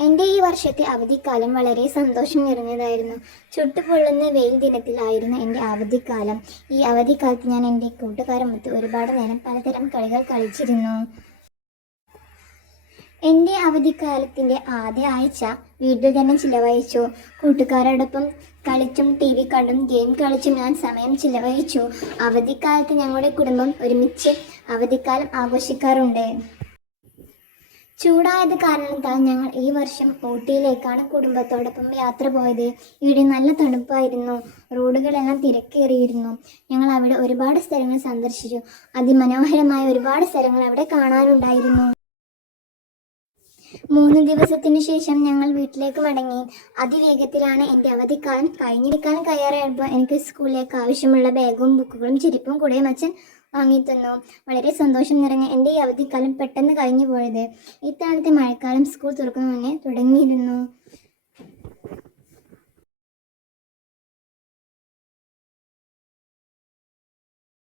എന്റെ ഈ വർഷത്തെ അവധിക്കാലം വളരെ സന്തോഷം നിറഞ്ഞതായിരുന്നു. ചുട്ടുപൊള്ളുന്ന വെയിൽ ദിനത്തിലായിരുന്നു എന്റെ അവധിക്കാലം. ഈ അവധിക്കാലത്ത് ഞാൻ എന്റെ കൂട്ടുകാരുമൊത്ത് ഒരുപാട് നേരം പലതരം കളികൾ കളിച്ചിരുന്നു. എന്റെ അവധിക്കാലത്തിന്റെ ആദ്യ ആഴ്ച വീട്ടിൽ തന്നെ ചിലവഴിച്ചു. കൂട്ടുകാരോടൊപ്പം കളിച്ചും ടി വി കണ്ടും ഗെയിം കളിച്ചും ഞാൻ സമയം ചിലവഴിച്ചു. അവധിക്കാലത്ത് ഞങ്ങളുടെ കുടുംബം ഒരുമിച്ച് അവധിക്കാലം ആഘോഷിക്കാറുണ്ട്. ചൂടായത് കാരണത്താൽ ഞങ്ങൾ ഈ വർഷം ഊട്ടിയിലേക്കാണ് കുടുംബത്തോടൊപ്പം യാത്ര പോയത്. ഇവിടെ നല്ല തണുപ്പായിരുന്നു. റോഡുകളെല്ലാം തിരക്കേറിയിരുന്നു. ഞങ്ങൾ അവിടെ ഒരുപാട് സ്ഥലങ്ങൾ സന്ദർശിച്ചു. അതിമനോഹരമായ ഒരുപാട് സ്ഥലങ്ങൾ അവിടെ കാണാനുണ്ടായിരുന്നു. മൂന്ന് ദിവസത്തിന് ശേഷം ഞങ്ങൾ വീട്ടിലേക്ക് മടങ്ങി. അതിവേഗത്തിലാണ് എന്റെ അവധിക്കാലം കഴിഞ്ഞിരിക്കാലം കയ്യാറായപ്പോൾ എനിക്ക് സ്കൂളിലേക്ക് ആവശ്യമുള്ള ബാഗും ബുക്കുകളും ചിരിപ്പും കൂടെ അച്ഛൻ വാങ്ങിത്തന്നു. വളരെ സന്തോഷം നിറഞ്ഞ എന്റെ ഈ അവധിക്കാലം പെട്ടെന്ന് കഴിഞ്ഞു പോയത് ഇത്തവണത്തെ മഴക്കാലം സ്കൂൾ തുറക്കുന്നതിന് തുടങ്ങിയിരുന്നു.